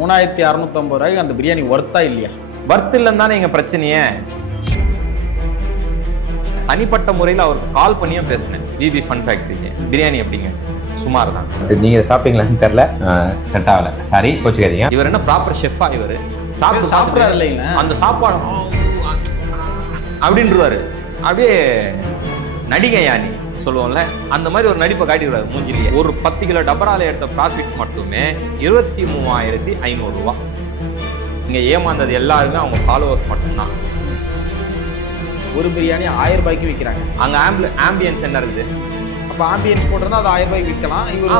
3650 ரூபாய்க்கு அந்த பிரியாணி ஒர்த்தா இல்லையா? வர்த் இல்லைன்னு தானே எங்கள் பிரச்சனையே. தனிப்பட்ட முறையில் அவருக்கு கால் பண்ணியும் பேசினேன். பிபி ஃபன் ஃபேக்டரிக்கு பிரியாணி எப்படிங்க, சுமார் தான். நீங்கள் சாப்பிட்டீங்களான்னு தெரில, செட் ஆகலை, சாரி கோச்சுக்காதீங்க. இவர் என்ன ப்ராப்பர் ஷெஃபா? இவர் சாப்பிட்றாரு இல்லைங்களா? அந்த சாப்பாடு அப்படின்றாரு. அப்படியே நடிகை யானி சொல்லுவோம்ல, அந்த மாதிரி ஒரு நடிப்பை காட்டிடுறாரு மூஞ்சிலேயே. ஒரு 10 கிலோ டபரால எடுத்த ப்ராஃபிட் மட்டுமே 23,500 ரூபா. இங்கே ஏமாந்தது எல்லாருமே அவங்க ஃபாலோவர்ஸ் மட்டும்தான். ஒரு பிரியாணி 1000 ரூபாய்க்கு விற்கிறாங்க. அங்கே ஆம்பியன்ஸ் என்ன இருக்குது? அப்போ ஆம்பியன்ஸ் போட்டிருந்தா அது 1000 ரூபாய்க்கு விற்கலாம். இவர்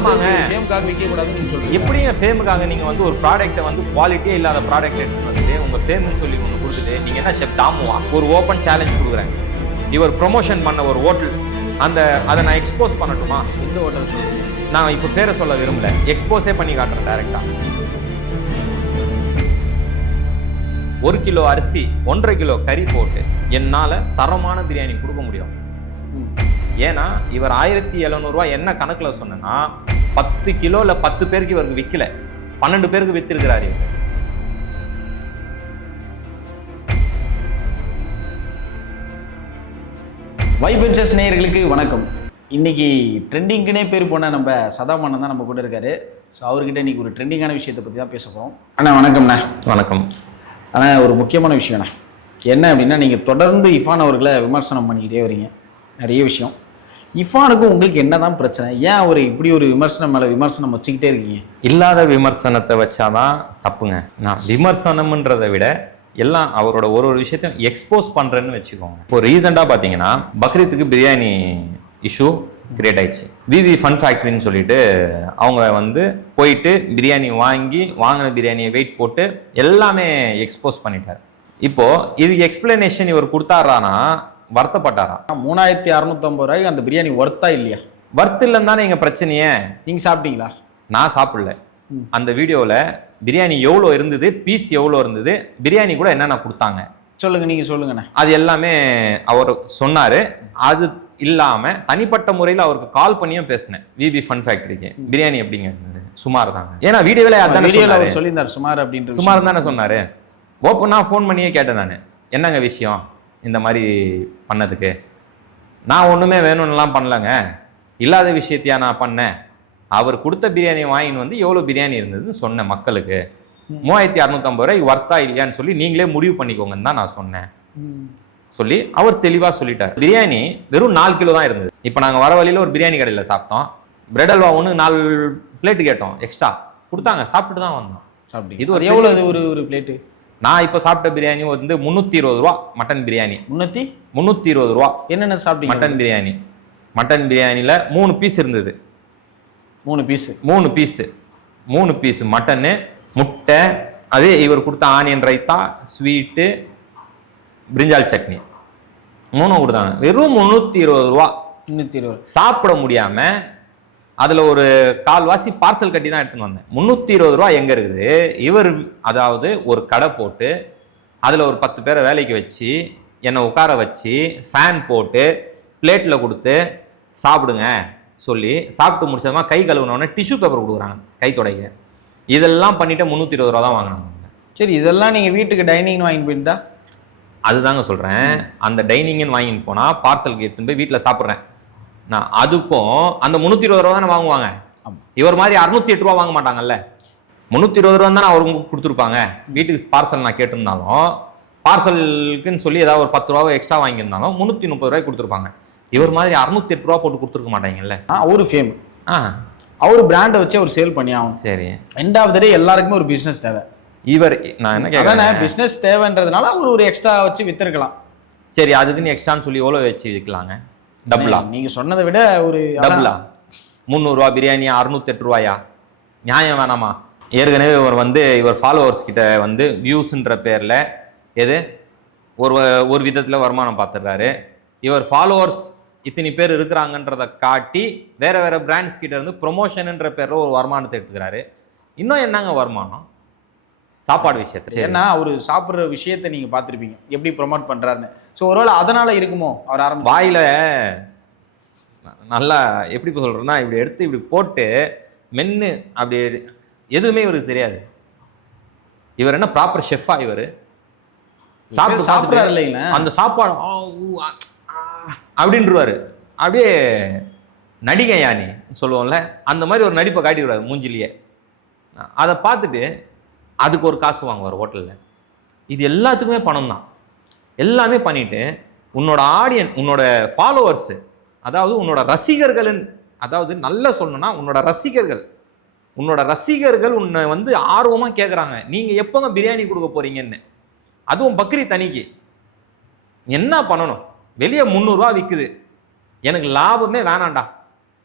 ஃபேமுக்காக விற்கக்கூடாதுன்னு நீங்கள் சொல்லுங்கள். எப்படிங்க ஃபேமுக்காக நீங்கள் வந்து ஒரு ப்ராடக்ட்டை வந்து குவாலிட்டியே இல்லாத ப்ராடக்ட் எடுத்துட்டு வந்து உங்கள் ஃபேம்னு சொல்லி ஒன்று கொடுத்துட்டு நீங்கள் என்ன ஷெஃப் தாமுவா ஒரு ஓப்பன் சேலஞ்ச் கொடுக்குறேன். இவர் ப்ரொமோஷன் பண்ண ஒரு ஹோட்டல், அதை நான் எக்ஸ்போஸ் பண்ணட்டுமா? எந்த ஹோட்டல் சொல்லுங்கள்? நான் இப்போ பேரை சொல்ல விரும்பல, எக்ஸ்போஸே பண்ணி காட்டுறேன் டைரக்டா. 1 கிலோ அரிசி 1.5 கிலோ கறி போட்டு என்னால் தரமான பிரியாணி கொடுக்க முடியும். ஏன்னா இவர் 1700 ரூபா என்ன கணக்கில் சொன்னா 10 கிலோல 10 பேருக்கு இவருக்கு விற்கல, 12 பேருக்கு வித்திருக்கிறாரு. வைபென்சஸ் நேயர்களுக்கு வணக்கம். இன்னைக்கு ட்ரெண்டிங்குனே பேர் போன நம்ம சதாமானன் தான் நம்ம கூட இருக்காரு. ஸோ அவர்கிட்ட இன்னைக்கு ஒரு ட்ரெண்டிங்கான விஷயத்தை பற்றி தான் பேச போகிறோம். அண்ணா வணக்கம்ண்ணா. வணக்கம். ஆனால் ஒரு முக்கியமான விஷயம்ண்ணா, என்ன அப்படின்னா நீங்கள் தொடர்ந்து இஃபான் அவர்களை விமர்சனம் பண்ணிக்கிட்டே வரீங்க. நிறைய விஷயம். இஃபானுக்கும் உங்களுக்கு என்ன தான் பிரச்சனை? ஏன் அவர் இப்படி ஒரு விமர்சனம் மேலே விமர்சனம் வச்சுக்கிட்டே இருக்கீங்க? இல்லாத விமர்சனத்தை வச்சாதான் தப்புங்க. நான் விமர்சனம்ன்றதை விட எல்லாம் அவரோட ஒரு விஷயத்தையும் எக்ஸ்போஸ் பண்ணுறேன்னு வச்சுக்கோங்க. இப்போ ரீசெண்டாக பார்த்தீங்கன்னா பக்ரீத்துக்கு பிரியாணி இஷ்யூ கிரியேட் ஆயிடுச்சு. பிபி ஃபன் ஃபேக்டரின்னு சொல்லிட்டு அவங்க வந்து போயிட்டு பிரியாணி வாங்கின பிரியாணியை வெயிட் போட்டு எல்லாமே எக்ஸ்போஸ் பண்ணிட்டார். இப்போ இது எக்ஸ்பிளனேஷன் இவர் கொடுத்தாரானா வருத்தப்பட்டாரா? 3650 ரூபாய்க்கு அந்த பிரியாணி ஒர்த்தா இல்லையா? வர்த் இல்லைன்னு தானே எங்கள் பிரச்சனையே. நீங்கள் சாப்பிட்டீங்களா? நான் சாப்பிடல. அந்த வீடியோவில் பிரியாணி எவ்வளோ இருந்தது, பீஸ் எவ்வளோ இருந்தது, பிரியாணி கூட என்னென்ன கொடுத்தாங்க சொல்லுங்க, நீங்கள் சொல்லுங்கண்ணே. அது எல்லாமே அவர் சொன்னார். அது இல்லாமல் தனிப்பட்ட முறையில் அவருக்கு கால் பண்ணியும் பேசினேன். பிபி ஃபன் ஃபேக்டரிக்கு பிரியாணி எப்படிங்க, சுமார் தாங்க. ஏன்னா வீடியோவில் அவர் சொல்லியிருந்தார் சுமார் அப்படின்ற. சுமார் தானே சொன்னார். ஓப்பனாக ஃபோன் பண்ணியே கேட்டேன் நான், என்னங்க விஷயம் இந்த மாதிரி பண்ணதுக்கு? நான் ஒன்றுமே வேணும்னுலாம் பண்ணலங்க, இல்லாத விஷயத்தையா நான் பண்ணேன். அவர் கொடுத்த பிரியாணி வாங்கின்னு வந்து எவ்வளோ பிரியாணி இருந்ததுன்னு சொன்னேன் மக்களுக்கு. 3650 ரூபாய் வர்த்தா இல்லையான்னு சொல்லி நீங்களே முடிவு பண்ணிக்கோங்கன்னு தான் நான் சொன்னேன் சொல்லி அவர் தெளிவாக சொல்லிட்டார். பிரியாணி வெறும் 4 கிலோ தான் இருந்தது. இப்போ நாங்கள் வர வழியில் ஒரு பிரியாணி கடையில் சாப்பிட்டோம். பிரெட் அல்வா ஒன்று 4 பிளேட்டு கேட்டோம், எக்ஸ்ட்ரா கொடுத்தாங்க, சாப்பிட்டு தான் வந்தோம். சாப்பிட்டு இது ஒரு எவ்வளோ ஒரு பிளேட்டு? நான் இப்போ சாப்பிட்ட பிரியாணி வந்து 320 ரூபா. மட்டன் பிரியாணி 320 ரூபா. என்னென்ன சாப்பிட்டீங்க? மட்டன் பிரியாணி. மட்டன் பிரியாணியில் 3 பீஸ் இருந்தது. 3 பீஸு மட்டனு, முட்டை, அதே இவர் கொடுத்த ஆனியன் ரைத்தா, ஸ்வீட்டு, பிரிஞ்சால் சட்னி 3 கொடுத்தாங்க. வெறும் 320 ரூபா. 320 சாப்பிட முடியாமல் அதில் ஒரு கால்வாசி பார்சல் கட்டி தான் எடுத்துன்னு வந்தேன். 320 ரூபா எங்கே இருக்குது? இவர் அதாவது ஒரு கடை போட்டு அதில் ஒரு 10 பேரை வேலைக்கு வச்சு என்னை உட்கார வச்சு ஃபேன் போட்டு பிளேட்டில் கொடுத்து சாப்பிடுங்க சொல்லி சாப்பிட்டு முடிச்சதுமா கை கழுவுனோடனே டிஷ்யூ பேப்பர் கொடுக்குறாங்க கை துடைக்க. இதெல்லாம் பண்ணிவிட்டு 320 ரூபா தான் வாங்கினாங்க. சரி, இதெல்லாம் நீங்கள் வீட்டுக்கு டைனிங்னு வாங்கிட்டு போயிருந்தா? அதுதாங்க சொல்கிறேன். அந்த டைனிங்னு வாங்கிட்டு போனால் பார்சலுக்கு எடுத்துன்னு போய் வீட்டில் சாப்பிட்றேன் நான். அதுக்கும் அந்த 320 ரூபா தானே வாங்குவாங்க. இவர் மாதிரி 608 ரூபா வாங்க மாட்டாங்கல்ல. 320 ரூபா தானே அவருக்கு கொடுத்துருப்பாங்க. வீட்டுக்கு பார்சல் நான் கேட்டிருந்தாலும் பார்சலுக்குன்னு சொல்லி ஏதாவது ஒரு 10 ரூபாவை எக்ஸ்ட்ரா வாங்கியிருந்தாலும் 330 ரூபாய்க்கு கொடுத்துருப்பாங்க. இவர் மாதிரி 608 ரூபா போட்டு கொடுத்துருக்க மாட்டாங்கல்ல. ஒரு ஃபேம், அவர் பிராண்டை வச்சு அவர் சேல் பண்ணி ஆகும். சரி, எண்ட் ஆஃப் த டே எல்லாருக்குமே ஒரு பிஸ்னஸ் தேவை. இவர் நான் என்ன கேட்குறேன், பிஸ்னஸ் தேவைன்றதுனால அவர் ஒரு எக்ஸ்ட்ரா வச்சு வித்துருக்கலாம். சரி, அதுக்குன்னு எக்ஸ்ட்ரான்னு சொல்லி எவ்வளோ வச்சு விற்கலாங்க? டபுளா? நீங்கள் சொன்னதை விட ஒரு டபுளா? 300 ரூபா பிரியாணி 608 ரூபாயா? நியாயம் வேணாமா? ஏற்கனவே இவர் ஃபாலோவர்ஸ் கிட்ட வந்து வியூஸ்ன்ற பேரில் ஒரு விதத்தில் வருமானம் பார்த்துடுறாரு. இவர் ஃபாலோவர்ஸ் இத்தனை பேர் இருக்கிறாங்கன்றதை காட்டி வேற பிராண்ட்ஸ் கிட்ட இருந்து ப்ரொமோஷன்ன்ற பேரில் ஒரு வருமானத்தை எடுத்துக்கிறாரு. இன்னும் என்னங்க வருமானம் சாப்பாடு விஷயத்துல? ஏன்னா அவர் சாப்பிட்ற விஷயத்தை நீங்கள் பார்த்துருப்பீங்க எப்படி ப்ரொமோட் பண்ணுறாருன்னு. ஸோ ஒருவேளை அதனால் இருக்குமோ அவர் ஆரம்பிச்சு வாயில் நல்லா எப்படி சொல்கிறேன்னா இப்படி எடுத்து இப்படி போட்டு மென்று அப்படி எதுவுமே இவருக்கு தெரியாது. இவர் என்ன ப்ராப்பர் ஷெஃபா இவர்? சாப்பிட்றாரு சாப்பிட்றாரு இல்லைங்களா? அந்த சாப்பாடு அப்படின்றவாரு. அப்படியே நடிகை யானி சொல்லுவோம்ல, அந்த மாதிரி ஒரு நடிப்பை காட்டிடுவார் மூஞ்சிலேயே. அதை பார்த்துட்டு அதுக்கு ஒரு காசு வாங்குவார் ஹோட்டலில். இது எல்லாத்துக்குமே பணம் தான். எல்லாமே பண்ணிட்டு உன்னோட ஆடியன்ஸ், உன்னோட ஃபாலோவர்ஸு, அதாவது உன்னோட ரசிகர்கள், அதாவது நல்லா சொல்லணும்னா உன்னோட ரசிகர்கள் உன்னை வந்து ஆர்வமாக கேட்குறாங்க, நீங்கள் எப்போங்க பிரியாணி கொடுக்க போறீங்கன்னு. அதுவும் பக்ரீத் அன்னைக்கு என்ன பண்ணணும்? வெளியே 300 ரூபா விற்குது, எனக்கு லாபமே வேணாண்டா,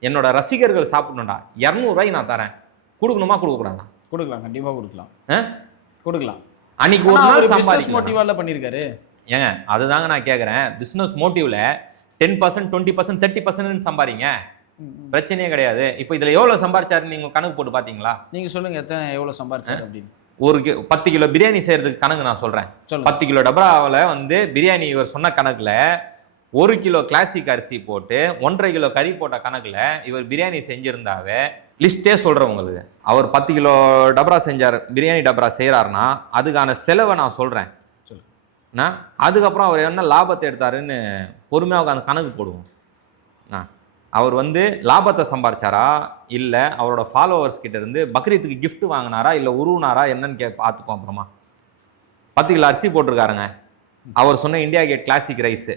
என்னோட ரசிகர்கள் சாப்பிடணும்டா, 200 ரூபாய்க்கு நான் தரேன், கொடுக்கணுமா கொடுக்கக்கூடாதா? கொடுக்கலாம், கண்டிப்பாக கொடுக்கலாம், கொடுக்கலாம். அன்னைக்கு ஒரு நாள் சம்பாதிக்க மோட்டிவால பண்ணியிருக்காரு. ஏங்க அதுதாங்க நான் கேட்குறேன். பிஸ்னஸ் மோட்டிவ்ல 10%, 20%, 30% சம்பாதிங்க, பிரச்சனையே கிடையாது. இப்போ இதில் எவ்வளோ சம்பாரிச்சாரு நீங்கள் கணக்கு போட்டு பார்த்தீங்களா? நீங்கள் சொல்லுங்கள், எத்தனை எவ்வளோ சம்பாரிச்சாரு அப்படின்னு. ஒரு 10 கிலோ பிரியாணி செய்யறதுக்கு கணக்கு நான் சொல்கிறேன். 10 கிலோ டபராவில் வந்து பிரியாணி இவர் சொன்ன கணக்கில் 1 கிலோ கிளாசிக் அரிசி போட்டு 1.5 கிலோ கறி போட்ட கணக்கில் இவர் பிரியாணி செஞ்சுருந்தாவே லிஸ்ட்டே சொல்கிறேன் உங்களுக்கு. அவர் 10 கிலோ டபரா செஞ்சார், பிரியாணி டபரா செய்கிறாருன்னா அதுக்கான செலவை நான் சொல்கிறேன். அதுக்கப்புறம் அவர் என்ன லாபத்தை எடுத்தாருன்னு பொறுமையாக அந்த கணக்கு போடுவோம். அவர் வந்து லாபத்தை சம்பாரிச்சாரா, இல்லை அவரோட ஃபாலோவர்ஸ் கிட்ட இருந்து பக்ரீத்துக்கு கிஃப்ட் வாங்கினாரா, இல்லை உருவினாரா என்னன்னு பார்த்துப்போம். அப்புறமா 10 கிலோ அரிசி போட்டிருக்காருங்க. அவர் சொன்ன இந்தியா கேட் கிளாசிக் ரைஸு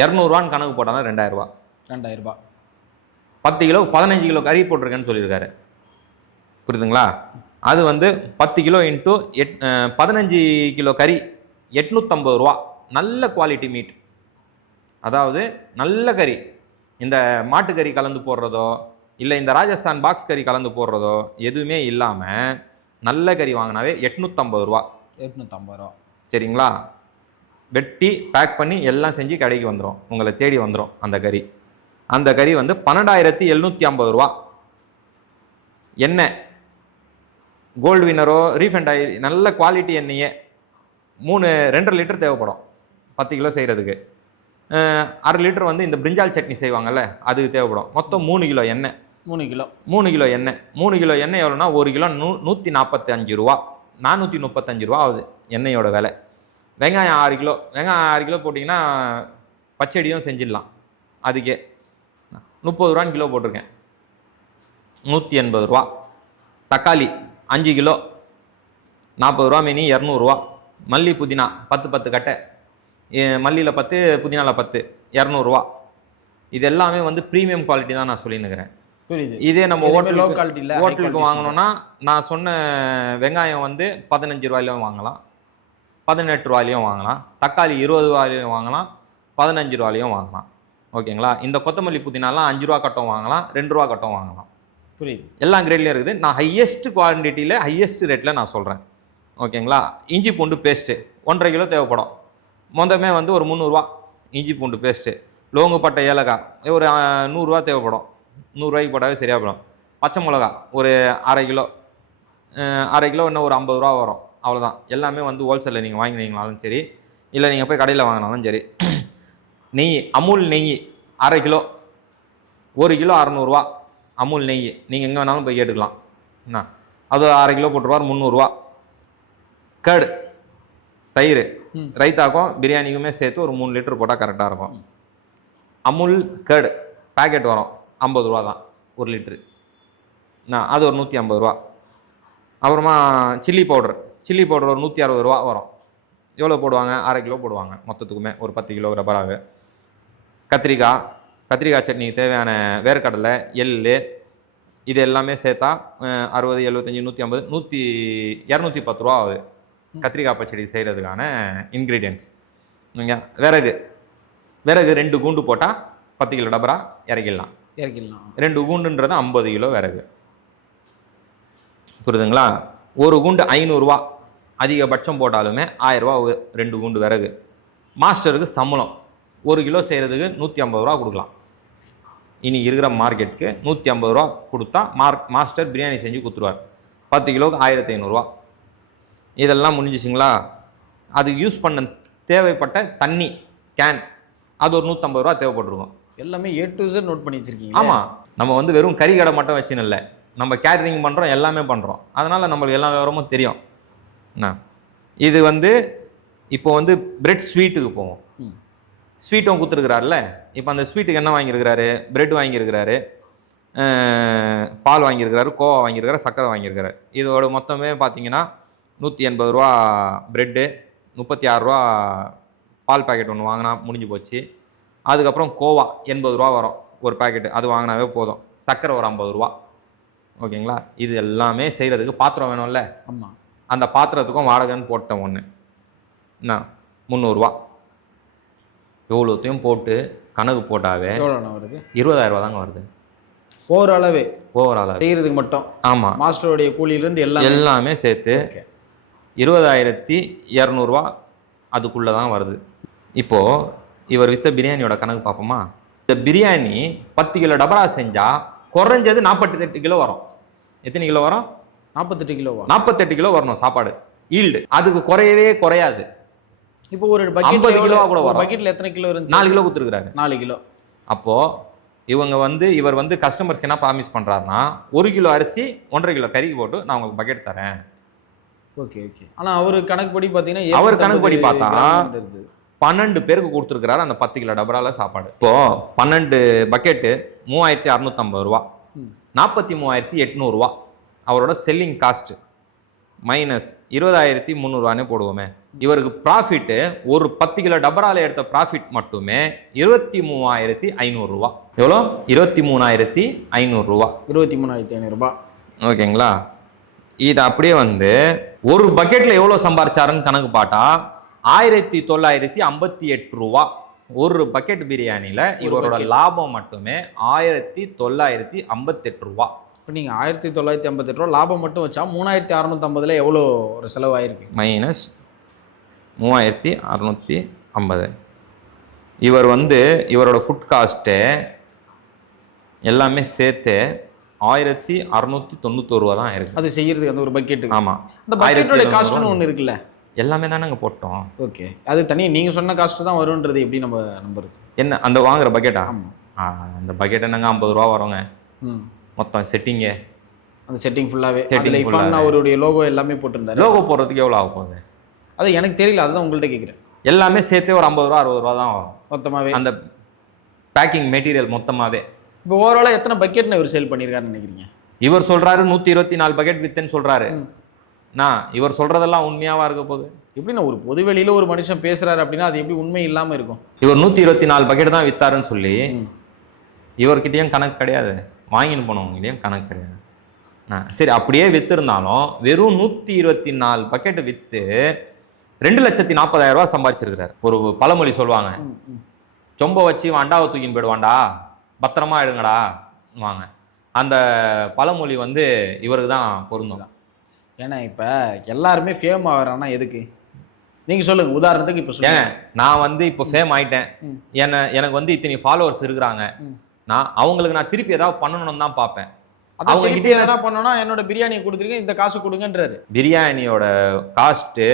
200 ரூபான்னு கணக்கு போட்டாலும் 2000 ரூபா. 2000 ரூபா. 10 கிலோ 15 கிலோ கறி போட்டிருக்கேன்னு சொல்லியிருக்காரு. புரியுதுங்களா? அது வந்து 10 கிலோ இன்ட்டு 15 கிலோ கறி 850 ரூபா. நல்ல குவாலிட்டி மீட், அதாவது நல்ல கறி. இந்த மாட்டுக்கறி கலந்து போடுறதோ இல்லை இந்த ராஜஸ்தான் பாக்ஸ் கறி கலந்து போடுறதோ எதுவுமே இல்லாமல் நல்ல கறி வாங்கினாவே 850 ரூபா. 850 ரூபா. சரிங்களா? வெட்டி பேக் பண்ணி எல்லாம் செஞ்சு கடைக்கு வந்துடும், உங்களை தேடி வந்துடும் அந்த கறி. அந்த கறி வந்து 12,750 ரூபா. எண்ணெய் கோல்டு வின்னரோ ரீஃபண்ட் ஆயில் நல்ல குவாலிட்டி எண்ணெயே 2.5 லிட்டர் தேவைப்படும் 10 கிலோ செய்கிறதுக்கு. 1/2 லிட்டர் வந்து இந்த பிரிஞ்சால் சட்னி செய்வாங்கல்ல அதுக்கு தேவைப்படும். மொத்தம் 3 கிலோ எண்ணெய். 3 கிலோ எண்ணெய். 3 கிலோ எண்ணெய் எவ்வளோனா 1 கிலோ 145 ரூபா, 435 ரூபா ஆகுது எண்ணெயோட விலை. வெங்காயம் 6 கிலோ. வெங்காயம் 6 கிலோ போட்டிங்கன்னா பச்சடியும் செஞ்சிடலாம். அதுக்கே 30 ரூபான்னு கிலோ போட்டிருக்கேன், 180 ரூபா. தக்காளி 5 கிலோ 40 ரூபா, மினி 200 ரூபா. மல்லி புதினா 10 கட்டை, மல்லியில் 10 புதினாவில் 10, 200 ரூபா. இது எல்லாமே வந்து ப்ரீமியம் குவாலிட்டி தான் நான் சொல்லியிருக்கிறேன். புரியுது. இதே நம்ம ஹோட்டலுக்கு வாங்கினோன்னா நான் சொன்ன வெங்காயம் வந்து 15 ரூபாயிலையும் வாங்கலாம், 18 ரூபாயிலையும் வாங்கலாம். தக்காளி 20 ரூபாயிலையும் வாங்கலாம், 15 ரூபாயிலையும் வாங்கலாம். ஓகேங்களா? இந்த கொத்தமல்லி புதினாலாம் 5 ரூபா கட்டம் வாங்கலாம், 2 ரூபா கட்டம் வாங்கலாம். புரியுது. எல்லா கிரேட்லேயும் இருக்குது. நான் ஹையஸ்ட் குவான்டிட்டியில் ஹையஸ்ட் ரேட்டில் நான் சொல்கிறேன். ஓகேங்களா? இஞ்சி பூண்டு பேஸ்ட்டு 1.5 கிலோ தேவைப்படும். மொத்தமே வந்து ஒரு 300 ரூபா இஞ்சி பூண்டு பேஸ்ட்டு. லோங்கு பட்டை ஏலக்காய் ஒரு 100 ரூபா தேவைப்படும். 100 ரூபாய்க்கு போட்டாவே சரியாக போயிடும். பச்சை மிளகா ஒரு 1/2 கிலோ, 1/2 கிலோ இன்னும் ஒரு 50 ரூபா வரும். அவ்வளோதான். எல்லாமே வந்து ஹோல்சேலில் நீங்கள் வாங்கினீங்கனாலும் சரி, இல்லை நீங்கள் போய் கடையில் வாங்கினாலும் சரி. நெய் அமுல் நெய் 1/2 கிலோ, 1 கிலோ 600 ரூபா. அமுல் நெய் நீங்கள் எங்கே வேணாலும் போய் கேட்டுக்கலாம். என்ன அது 1/2 கிலோ போட்டுருவார், 300 ரூபா. கர்டு தயிர் ரைத்தாக்கும் பிரியாணிக்குமே சேர்த்து ஒரு 3 லிட்டர் போட்டால் கரெக்டாக இருக்கும். அமுல் கர்டு பேக்கெட் வரும், 50 ரூபா தான் 1 லிட்ரு. அது ஒரு 150 ரூபா. அப்புறமா சில்லி பவுடர் ஒரு 160 ரூபா வரும். எவ்வளோ போடுவாங்க? 1/2 கிலோ போடுவாங்க மொத்தத்துக்குமே, ஒரு 10 கிலோ ரப்பராக. கத்திரிக்காய் சட்னிக்கு தேவையான வேர்க்கடலை, எள், இது எல்லாமே சேர்த்தா 60, 75, 150, 210 ரூபா ஆகுது கத்திரிக்காய் பச்சடி செய்கிறதுக்கான இன்க்ரீடியன்ட்ஸ். நீங்கள் விறகு 2 கூண்டு போட்டால் 10 கிலோ டபரா இறக்கிடலாம். 2 கூண்டுன்றது 50 கிலோ விறகு. புரியுதுங்களா? ஒரு கூண்டு 500 ரூபா, அதிகபட்சம் போட்டாலுமே 1000 ரூபா 2 கூண்டு விறகு. மாஸ்டருக்கு சம்பளம் 1 கிலோ செய்கிறதுக்கு 150 ரூபா கொடுக்கலாம். இனி இருக்கிற மார்க்கெட்டுக்கு 150 ரூபா கொடுத்தா மாஸ்டர் பிரியாணி செஞ்சு கொடுத்துருவார். 10 கிலோவுக்கு 1500 ரூபா. இதெல்லாம் முடிஞ்சிச்சிங்களா? அது யூஸ் பண்ண தேவைப்பட்ட தண்ணி கேன் அது ஒரு 150 ரூபா தேவைப்பட்டிருக்கும். எல்லாமே A to Z நோட் பண்ணி வச்சிருக்கீங்க. ஆமாம், நம்ம வந்து வெறும் கறி கடை மட்டும் வச்சுன்னு இல்லை, நம்ம கேட்டரிங் பண்ணுறோம், எல்லாமே பண்ணுறோம். அதனால் நம்மளுக்கு எல்லா விவரமும் தெரியும். என்ன இது வந்து இப்போ வந்து பிரெட் ஸ்வீட்டுக்கு போவோம். ஸ்வீட்டும் கொடுத்துருக்குறாருல, இப்போ அந்த ஸ்வீட்டுக்கு என்ன வாங்கியிருக்கிறாரு? பிரெட் வாங்கியிருக்கிறாரு, பால் வாங்கியிருக்கிறாரு, கோவா வாங்கியிருக்கிறாரு, சர்க்கரை வாங்கியிருக்கிறாரு. இதோட மொத்தமே பார்த்தீங்கன்னா 180 ரூபா பிரெட்டு, 36 ரூபா பால் பாக்கெட் ஒன்று வாங்கினா முடிஞ்சு போச்சு. அதுக்கப்புறம் கோவா 80 ரூபா வரும் ஒரு பாக்கெட்டு, அது வாங்கினாவே போதும். சர்க்கரை ஒரு 50 ரூபா. ஓகேங்களா? இது எல்லாமே செய்கிறதுக்கு பாத்திரம் வேணும்ல. ஆமாம். அந்த பாத்திரத்துக்கும் வாடகைன்னு போட்டேன் ஒன்று. என்ன 300 ரூபா. எவ்வளோத்தையும் போட்டு கணக்கு போட்டாவே எவ்வளோண்ணா வருது? 20,000 ரூபா தாங்க வருது ஓவராலாகவே. ஓவராலாக செய்கிறதுக்கு மட்டும். ஆமாம். மாஸ்டருடைய கூலியிலேருந்து எல்லாமே சேர்த்து 20,200 ரூபா அதுக்குள்ளே தான் வருது. இப்போது இவர் விற்ற பிரியாணியோட கணக்கு பார்ப்போமா? இந்த பிரியாணி 10 கிலோ டபரா செஞ்சால் குறைஞ்சது 48 கிலோ வரும். எத்தனை கிலோ வரும்? 48 கிலோவா? 48 கிலோ வரணும் சாப்பாடு ஈல்டு. அதுக்கு குறையவே குறையாது. இப்போ ஒரு பக்கெட் 50 கிலோவா கூட வரும். பக்கெட்டில் எத்தனை கிலோ இருந்துச்சு? 4 கிலோ கொடுத்துருக்காரு. 4 கிலோ. அப்போது இவர் வந்து கஸ்டமர்ஸ்க்கு என்ன ப்ராமிஸ் பண்ணுறாருன்னா 1 கிலோ அரிசி 1.5 கிலோ கறி போட்டு நான் உங்களுக்கு பக்கெட் தரேன். ஓகே. ஆனால் அவர் கணக்குப்படி பார்த்தீங்கன்னா அவர் கணக்குப்படி பார்த்தா 12 பேருக்கு கொடுத்துருக்கிறாரு அந்த 10 கிலோ டபரால சாப்பாடு. இப்போ 12 பக்கெட்டு 3,650 ரூபா, 43,800 ரூபா அவரோட செல்லிங் காஸ்ட் மைனஸ் 20,300 போடுவோமே. இவருக்கு ப்ராஃபிட்டு ஒரு 10 கிலோ டபரால எடுத்த ப்ராஃபிட் மட்டுமே 23,500 ரூபா. எவ்வளோ? 23,500 ரூபா. 23,500 ரூபா. ஓகேங்களா? இது அப்படியே வந்து ஒரு பக்கெட்ல எவ்வளோ சம்பாரிச்சாருன்னு கணக்கு பார்த்தா 1,958 ரூபா. ஒரு பக்கெட் பிரியாணியில் இவரோட லாபம் மட்டுமே 1,958 ரூபா. இப்போ நீங்கள் 1,958 ரூபா லாபம் மட்டும் வச்சா 3,650 எவ்வளோ ஒரு செலவாயிருக்கு? மைனஸ் 3,650. இவர் வந்து இவரோட ஃபுட் காஸ்ட்டு எல்லாமே சேர்த்து 1,691 ரூபா தான் இருக்கு. அது செய்யறதுக்கு அந்த ஒரு பக்கெட்டுக்கு. ஆமாம். அந்த பக்கெட்டோட காஸ்ட்னு ஒன்று இருக்குல்ல, எல்லாமே தான் நாங்கள் போட்டோம். ஓகே. அது தனி நீங்கள் சொன்ன காஸ்ட் தான் வரும்ன்றது எப்படி நம்ம நம்புறது? என்ன அந்த வாங்குற பக்கெட்டா? ஆமாம். அந்த பக்கெட் என்னங்க 50 ரூபா வருங்க மொத்தம் செட்டிங்கு. அந்த செட்டிங் ஃபுல்லாகவே அதில் இஃபான் அவருடைய லோகோ எல்லாமே போட்டிருந்தாரு. லோகோ போடுறதுக்கு எவ்வளோ ஆக போகுது? அது எனக்கு தெரியல, அதுதான் உங்கள்கிட்ட கேட்குறேன். எல்லாமே சேர்த்து ஒரு 50 ரூபா 60 ரூபா தான் வரும் மொத்தமாகவே, அந்த பேக்கிங் மெட்டீரியல் மொத்தமாகவே. இப்போ ஓவராலாக எத்தனை பக்கெட்னு இவர் சேல் பண்ணியிருக்காருன்னு நினைக்கிறீங்க? இவர் சொல்றாரு 124 பக்கெட் வித்துன்னு சொல்றாரு. இவர் சொல்றதெல்லாம் உண்மையாவா இருக்க போகுது? எப்படின்னா ஒரு பொது வெளியில ஒரு மனுஷன் பேசுறாரு அப்படின்னா அது எப்படி உண்மை இல்லாம இருக்கும்? இவர் 124 பக்கெட் தான் வித்தாருன்னு சொல்லி இவர்கிட்டயும் கணக்கு கிடையாது, வாங்கின்னு போனவங்ககிட்டயும் கணக்கு கிடையாது. சரி, அப்படியே வித்திருந்தாலும் வெறும் 124 பக்கெட் வித்து 2,40,000 ரூபா சம்பாதிச்சிருக்கிறார். ஒரு பழமொழி சொல்லுவாங்க, சொம்ப வச்சு அண்டாவை தூக்கின்னு போயிடுவான்டா, பத்திரமா எடுங்கடா வாங்க. அந்த பழமொழி வந்து இவருக்கு தான் பொருந்தும். ஏன்னா இப்போ எல்லாருமே ஃபேம் ஆகிறான்னா எதுக்கு? நீங்கள் சொல்லுங்கள். உதாரணத்துக்கு இப்போ சொல்லுங்க, நான் வந்து இப்போ ஃபேம் ஆகிட்டேன், எனக்கு வந்து இத்தனை ஃபாலோவர்ஸ் இருக்கிறாங்க, அவங்களுக்கு நான் திருப்பி ஏதாவது பண்ணணும்னு தான் பார்ப்பேன். அவங்க கிட்ட என்ன பண்ணணும்னா என்னோட பிரியாணியை கொடுத்துருக்கேன், இந்த காசு கொடுங்கன்றாரு. பிரியாணியோட காஸ்ட்டு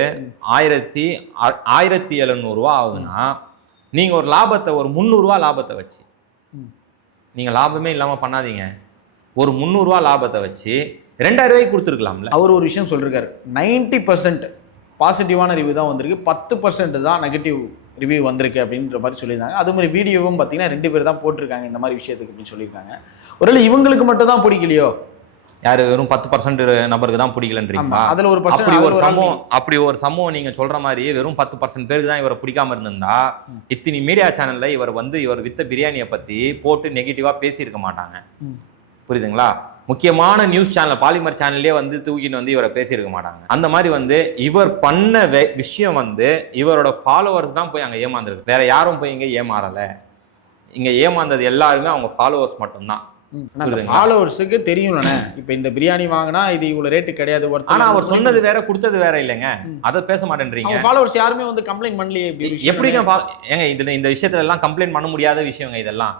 1,700 ரூபா ஆகுதுன்னா நீங்கள் ஒரு லாபத்தை ஒரு 300 ரூபா லாபத்தை வச்சு, நீங்கள் லாபமே இல்லாமல் பண்ணாதீங்க, ஒரு 300 ரூபா லாபத்தை வச்சு 2,000 ரூபாய்க்கு கொடுத்துருக்கலாம்ல. அவர் ஒரு விஷயம் சொல்லிருக்காரு, 90% பாசிட்டிவான ரிவ்யூ தான் வந்திருக்கு, 10% தான் நெகட்டிவ் ரிவ்யூ வந்திருக்கு அப்படின்ற மாதிரி சொல்லியிருந்தாங்க. அது மாதிரி வீடியோவும் பார்த்தீங்கன்னா 2 பேர் தான் போட்டிருக்காங்க இந்த மாதிரி விஷயத்துக்கு அப்படின்னு சொல்லியிருக்காங்க. ஒருவேளை இவங்களுக்கு மட்டும் தான் பிடிக்கலையோ? யாரு வெறும் 10% நபருக்கு தான் பிடிக்கலன்றீங்களா? அதில் ஒரு அப்படி ஒரு சம்பவம் நீங்க சொல்ற மாதிரி வெறும் 10% பேருக்கு தான் இவரை பிடிக்காம இருந்திருந்தா இத்தனி மீடியா சேனல்ல இவர் வித்த பிரியாணியை பத்தி போட்டு நெகட்டிவா பேசியிருக்க மாட்டாங்க. புரியுதுங்களா? முக்கியமான நியூஸ் சேனல் பாலிமர் சேனல்லே வந்து தூக்கின்னு வந்து இவரை பேசியிருக்க மாட்டாங்க. அந்த மாதிரி வந்து இவர் பண்ண விஷயம் வந்து இவரோட ஃபாலோவர்ஸ் தான் போய் அங்கே ஏமாந்துருக்கு, வேற யாரும் போய் இங்கே ஏமாறல. இங்க ஏமாந்தது எல்லாருமே அவங்க ஃபாலோவர்ஸ் மட்டும்தான். ஃபாலோவர்ஸுக்கு தெரியும்லண்ணே, இப்போ இந்த பிரியாணி வாங்கினா இது இவ்வளோ ரேட்டு கிடையாது. ஆனா அவர் சொன்னது வேற கொடுத்தது வேற இல்லைங்க, அதை பேச மாட்டேன்றீங்க. ஃபாலோவர்ஸ் யாருமே வந்து கம்ப்ளைண்ட் பண்ணலையே. எப்படிங்க ஏங்க இந்த விஷயத்துல எல்லாம் கம்ப்ளைண்ட் பண்ண முடியாத விஷயங்க இதெல்லாம்.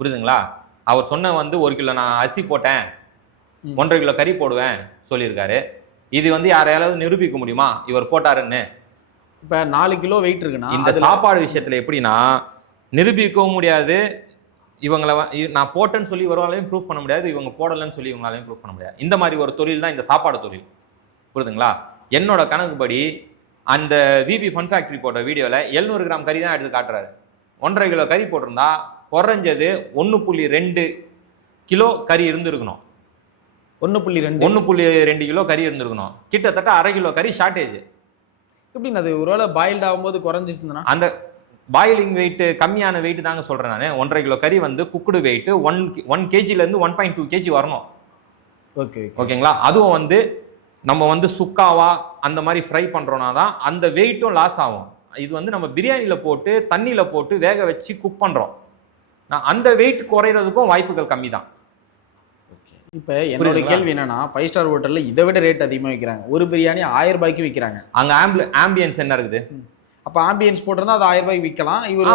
புரியுதுங்களா? அவர் சொன்ன வந்து 1 கிலோ நான் அரிசி போட்டேன், 1.5 கிலோ கறி போடுவேன் சொல்லியிருக்காரு. இது வந்து யாரையாவது நிரூபிக்க முடியுமா இவர் போட்டாருன்னு? இப்போ 4 கிலோ வெயிட் இருக்குன்னா இந்த சாப்பாடு விஷயத்துல எப்படின்னா நிரூபிக்கவும் முடியாது, இவங்களை நான் போட்டேன்னு சொல்லி இவராலையும் ப்ரூவ் பண்ண முடியாது, இவங்க போடலைன்னு சொல்லி இவங்களாலையும் ப்ரூவ் பண்ண முடியாது. இந்த மாதிரி ஒரு தொழில் தான் இந்த சாப்பாடு தொழில். புரியுதுங்களா? என்னோட கணக்குப்படி அந்த விபி ஃபன் ஃபேக்டரி போட்ட வீடியோவில் 700 கிராம் கறி தான் எடுத்து காட்டுறாரு. 1.5 கிலோ கறி போட்டிருந்தா குறைஞ்சது 1.2 கிலோ கறி இருந்திருக்கணும். 1.2 கிலோ கறி இருந்திருக்கணும். கிட்டத்தட்ட 1/2 கிலோ கறி ஷார்ட்டேஜ். எப்படின்னு அது ஒருவேளை பாயில்ட் ஆகும்போது குறைஞ்சிருந்ததுன்னா? அந்த பாயிலிங் வெயிட் கம்மியான வெயிட் தாங்க சொல்கிறேன் நான். 1.5 கிலோ கறி வந்து குக்குடு வெயிட் 1 kgலேருந்து 1.2 kg வரணும். ஓகேங்களா? அதுவும் வந்து நம்ம வந்து சுக்காவா அந்த மாதிரி ஃப்ரை பண்ணுறோன்னா தான் அந்த வெயிட்டும் லாஸ் ஆகும். இது வந்து நம்ம பிரியாணியில் போட்டு தண்ணியில் போட்டு வேக வச்சு குக் பண்ணுறோம். நான் அந்த வெயிட் குறையிறதுக்கும் வாய்ப்புகள் கம்மி தான். இப்போ என்னோட கேள்வி என்னன்னா, 5 ஸ்டார் ஹோட்டலில் இதை விட ரேட் அதிகமாக விற்கிறாங்க. ஒரு பிரியாணி 1000 ரூபாய்க்கு விற்கிறாங்க. அங்கே ஆம்பியன்ஸ் என்ன இருக்குது? அப்போ ஆம்பியன்ஸ் போட்டிருந்தா அது 1000 ரூபாய்க்கு விற்கலாம். இவர்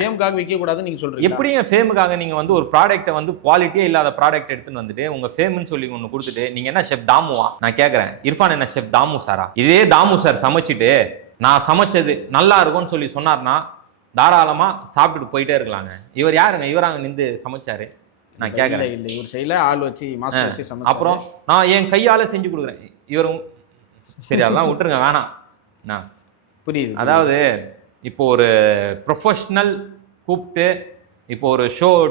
ஃபேமுக்காக விற்கக்கூடாதுன்னு நீங்கள் சொல்கிறீங்க. எப்படிங்க ஃபேமுக்காக நீங்கள் வந்து ஒரு ப்ராடக்ட்டை வந்து குவாலிட்டியே இல்லாத ப்ராடக்ட் எடுத்துன்னு வந்துட்டு உங்கள் ஃபேம்னு சொல்லி ஒன்று கொடுத்துட்டு நீங்கள் என்ன ஷெஃப் தாமுவா? நான் கேட்குறேன், இர்ஃபான் என்ன ஷெஃப் தாமு சாரா? இதே தாமு சார் சமைச்சிட்டு நான் சமைச்சது நல்லா இருக்கும்னு சொல்லி சொன்னார்னா தாராளமாக சாப்பிட்டுட்டு போயிட்டே இருக்கலாங்க. இவர் யாருங்க? இவராங்க நின்று சமைச்சாரு? நான் கேட்குறேன். இல்லை, இவர் சைடில் ஆள் வச்சு மாஸ்டர் வச்சு சமைச்சு அப்புறம் நான் என் கையால் செஞ்சு கொடுக்குறேன். இவரும் சரி அதெல்லாம் விட்டுருங்க, வேணாம். நான் புரியுது. அதாவது இப்போ ஒரு ப்ரொஃபஷ்னல் கூப்பிட்டு இப்போ ஒரு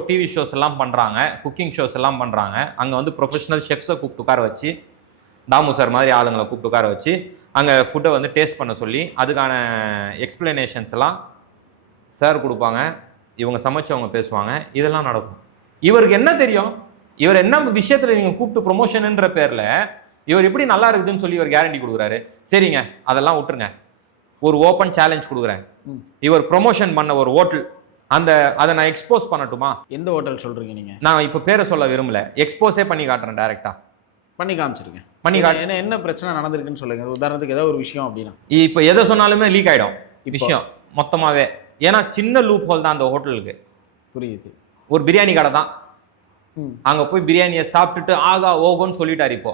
டிவி ஷோஸ் எல்லாம் பண்ணுறாங்க, குக்கிங் ஷோஸ் எல்லாம் பண்ணுறாங்க. அங்கே வந்து ப்ரொஃபஷ்னல் ஷெஃப்ஸை கூப்பிட்டு உட்கார வச்சு, தாமு சார் மாதிரி ஆளுங்களை கூப்பிட்டு உட்கார வச்சு அங்கே ஃபுட்டை வந்து டேஸ்ட் பண்ண சொல்லி அதுக்கான எக்ஸ்பிளனேஷன்ஸ் எல்லாம் சார் கொடுப்பாங்க. இவங்க சமைச்சவங்க பேசுவாங்க. இதெல்லாம் நடக்கும். இவருக்கு என்ன தெரியும்? இவர் என்ன விஷயத்தில் நீங்கள் கூப்பிட்டு ப்ரொமோஷன்ன்ற பேரில் இவர் எப்படி நல்லா இருக்குதுன்னு சொல்லி இவர் கேரண்டி கொடுக்குறாரு. சரிங்க, அதெல்லாம் விட்டுருங்க. ஒரு ஓப்பன் சேலஞ்ச் கொடுக்குறேன். இவர் ப்ரொமோஷன் பண்ண ஒரு ஹோட்டல் அதை நான் எக்ஸ்போஸ் பண்ணட்டுமா? எந்த ஹோட்டல் சொல்றீங்க நீங்க? நான் இப்போ பேரை சொல்ல விரும்பல, எக்ஸ்போஸே பண்ணி காட்டுறேன். டைரக்டா பண்ணி காமிச்சிருங்க. என்ன பிரச்சனை நடந்திருக்குன்னு சொல்லுங்க. உதாரணத்துக்கு ஏதாவது ஒரு விஷயம் அப்படின்னா இப்போ எதை சொன்னாலுமே லீக் ஆகிடும் விஷயம் மொத்தமாகவே. ஏன்னா சின்ன லூப் ஹோல் தான் அந்த ஹோட்டலுக்கு. புரியுது. ஒரு பிரியாணி கடை தான். அங்கே போய் பிரியாணியை சாப்பிட்டுட்டு ஆகா ஓகோன்னு சொல்லிட்டாரு. இப்போ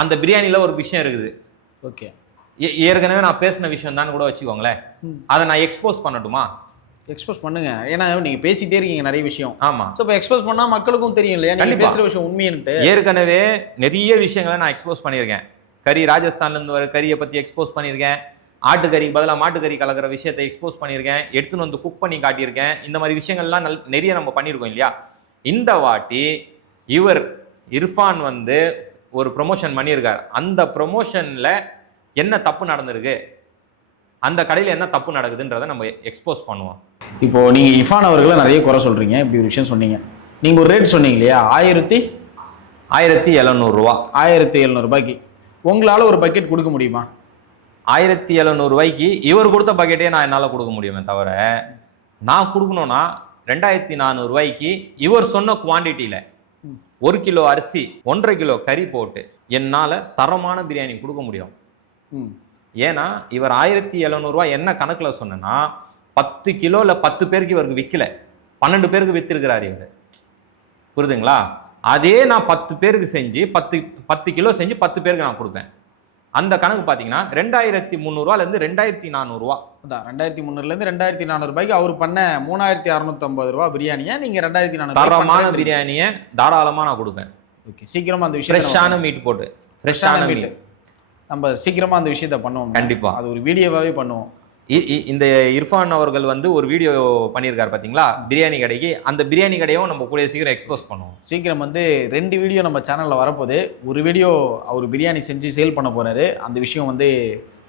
அந்த பிரியாணியில் ஒரு விஷயம் இருக்குது. ஓகே, ஏற்கனவே நான் பேசின விஷயம் தான் கூட வச்சுக்கோங்களேன். அதை நான் எக்ஸ்போஸ் பண்ணட்டுமா? எக்ஸ்போஸ் பண்ணுங்க. ஏன்னா நீங்க பேசிட்டே இருக்கீங்க நிறைய விஷயம். ஆமா. ஸோ இப்போ எக்ஸ்போஸ் பண்ணா மக்களுக்கும் தெரியும் இல்லையா நீங்க பேசுற விஷயம் உண்மையின்ட்டு. ஏற்கனவே நிறைய விஷயங்களை நான் எக்ஸ்போஸ் பண்ணியிருக்கேன். கறி ராஜஸ்தான்லேருந்து வர கறியை பற்றி எக்ஸ்போஸ் பண்ணியிருக்கேன். ஆட்டுக்கறிக்கு பதிலாக மாட்டுக்கறி கலக்கிற விஷயத்தை எக்ஸ்போஸ் பண்ணியிருக்கேன். எடுத்துன்னு வந்து குக் பண்ணி காட்டியிருக்கேன். இந்த மாதிரி விஷயங்கள்லாம் நிறைய நம்ம பண்ணியிருக்கோம் இல்லையா? இந்த வாட்டி இவர் இர்ஃபான் வந்து ஒரு ப்ரொமோஷன் பண்ணியிருக்கார். அந்த ப்ரொமோஷனில் என்ன தப்பு நடந்திருக்கு, அந்த கடையில் என்ன தப்பு நடக்குதுன்றதை நம்ம எக்ஸ்போஸ் பண்ணுவோம். இப்போ நீங்கள் இர்ஃபான் அவர்களை நிறைய குறை சொல்கிறீங்க. இப்படி ஒரு விஷயம் சொன்னீங்க. நீங்கள் ஒரு ரேட் சொன்னீங்க இல்லையா? 1700 ரூபா. 1700 ரூபாய்க்கு உங்களால் ஒரு பக்கெட் கொடுக்க முடியுமா? 1700 ரூபாய்க்கு இவர் கொடுத்த பக்கெட்டே நான் என்னால் கொடுக்க முடியுமே தவிர, நான் கொடுக்கணும்னா 2400 ரூபாய்க்கு இவர் சொன்ன குவான்டிட்டியில் 1 கிலோ அரிசி 1.5 கிலோ கறி போட்டு என்னால் தரமான பிரியாணி கொடுக்க முடியும். ஏன்னா இவர் 1700 ரூபாய் என்ன கணக்கில் சொன்னா 10 கிலோவில் 10 பேருக்கு இவருக்கு விற்கல, 12 பேருக்கு விற்றுருக்கிறார் இவர். புரியுதுங்களா? அதே நான் 10 பேருக்கு செஞ்சு 10 கிலோ செஞ்சு 10 பேருக்கு நான் கொடுப்பேன். அந்த கணக்கு பார்த்தீங்கன்னா 2300 ரூபாயிலேருந்து 2400 ரூபா. அதான் 2300லேருந்து 2400 ரூபாய்க்கு அவர் பண்ண 3650 ரூபா பிரியாணியை நீங்கள் 2400 தரமான பிரியாணியை தாராளமாக நான் கொடுப்பேன். ஓகே, சீக்கிரமாக அந்த விஷயம் ஃப்ரெஷ்ஷான மீட் போட்டு ஃப்ரெஷ்ஷான மீட் நம்ம சீக்கிரமாக அந்த விஷயத்தை பண்ணுவோம். கண்டிப்பாக அது ஒரு வீடியோவாகவே பண்ணுவோம். இந்த இர்ஃபான் அவர்கள் வந்து ஒரு வீடியோ பண்ணியிருக்காரு பார்த்தீங்களா பிரியாணி கடைக்கு. அந்த பிரியாணி கடையும் நம்ம கூட சீக்கிரம் எக்ஸ்போஸ் பண்ணுவோம். சீக்கிரம் வந்து 2 வீடியோ நம்ம சேனலில் வரப்போகுது. ஒரு வீடியோ அவர் பிரியாணி செஞ்சு சேல் பண்ண போகிறாரு. அந்த விஷயம் வந்து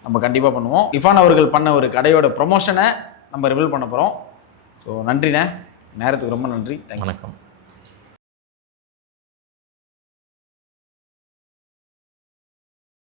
நம்ம கண்டிப்பாக பண்ணுவோம். இர்ஃபான் அவர்கள் பண்ண ஒரு கடையோட ப்ரொமோஷனை நம்ம ரிவீல் பண்ண போகிறோம். ஸோ நன்றிண்ணே, நேரத்துக்கு ரொம்ப நன்றி. வணக்கம்.